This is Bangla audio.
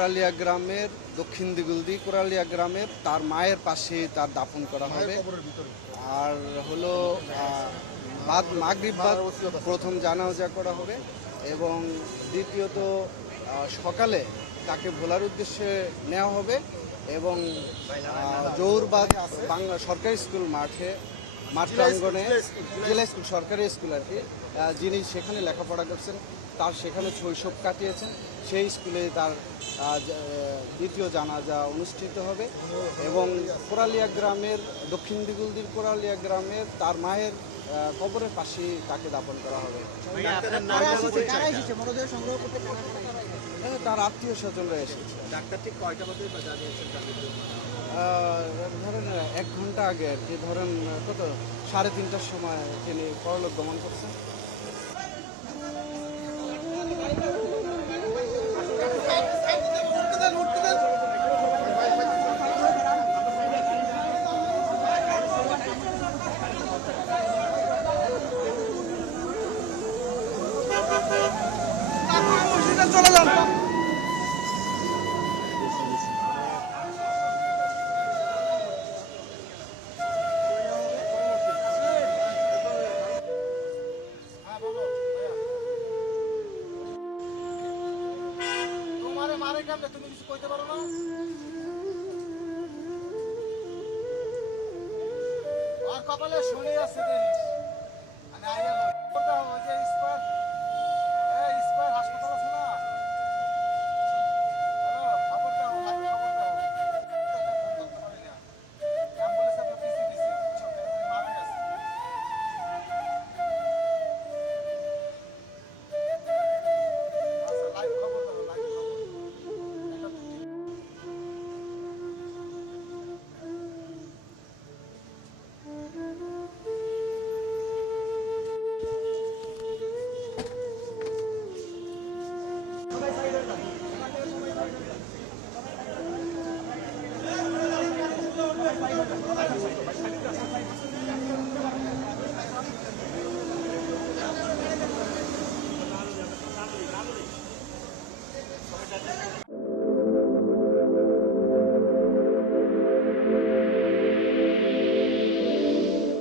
কোরালিয়া গ্রামের দক্ষিণ দিগুলদি কোরালিয়া গ্রামের তার মায়ের পাশে তার দাফন করা হবে। আর হলো মাগরিব বাদ প্রথম জানাজা করা হবে এবং দ্বিতীয়ত সকালে তাকে ভোলার উদ্দেশ্যে নেওয়া হবে এবং জৌরবাদ বাংলা সরকারি স্কুল মাঠ প্রাঙ্গণে জেলা স্কুল সরকারি স্কুল আর কি, যিনি সেখানে লেখাপড়া করছেন, তার সেখানে শৈশব কাটিয়েছেন, সেই স্কুলে তার দ্বিতীয় জানাজা অনুষ্ঠিত হবে এবং কোরালিয়া গ্রামের দক্ষিণ দিগুলদির কোরালিয়া গ্রামের তার মায়ের কবরের পাশেই তাকে দাফন করা হবে। তার আত্মীয় স্বজনরা এসেছে। ডাক্তার ঠিক কয়টা বাজে জানিয়েছেন? ধরেন 1 ঘন্টা আগে আর কি, ধরেন কত 3:30টার সময় তিনি পরলোক গমন করছেন। চলে যান। মারে কেমনে তুমি কিছু কইতে পারো না? আর কপালে শনি আছে দেশ। মানে আইয়া